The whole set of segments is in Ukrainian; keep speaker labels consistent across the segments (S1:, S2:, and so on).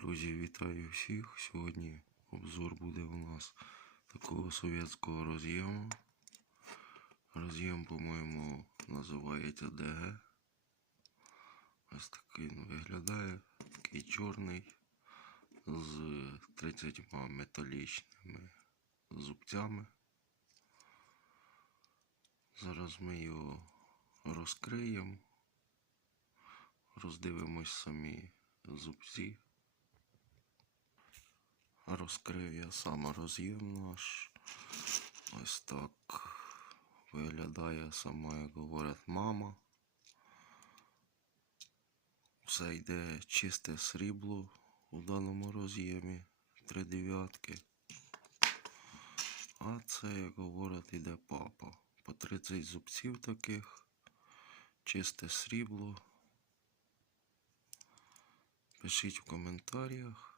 S1: Друзі, вітаю всіх. Сьогодні обзор буде у нас такого совєтського роз'єму. Роз'єм, по-моєму, називається ДГ. Ось такий він виглядає. Такий чорний з 30 металічними зубцями. Зараз ми його розкриємо, роздивимось самі зубці. Розкрив я сам роз'єм наш. Ось так виглядає сама, як говорить мама. Все йде чисте срібло у даному роз'ємі. Три дев'ятки. А це, як говорить, іде папа. По 30 зубців таких. Чисте срібло. Пишіть в коментарях,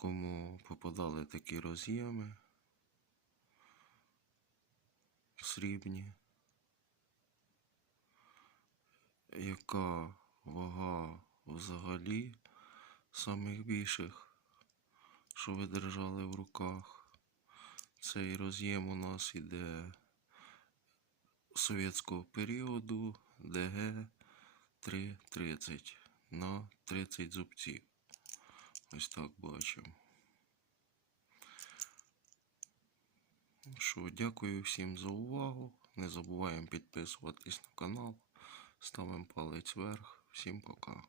S1: кому попадали такі роз'єми срібні. Яка вага взагалі самих більших, що ви держали в руках? Цей роз'єм у нас іде совєтського періоду ДГ 330 на 30 зубців. Ось так бачимо. Ну Що, дякую всім за увагу. Не забуваємо підписуватись на канал. Ставимо палець вверх. Всім пока.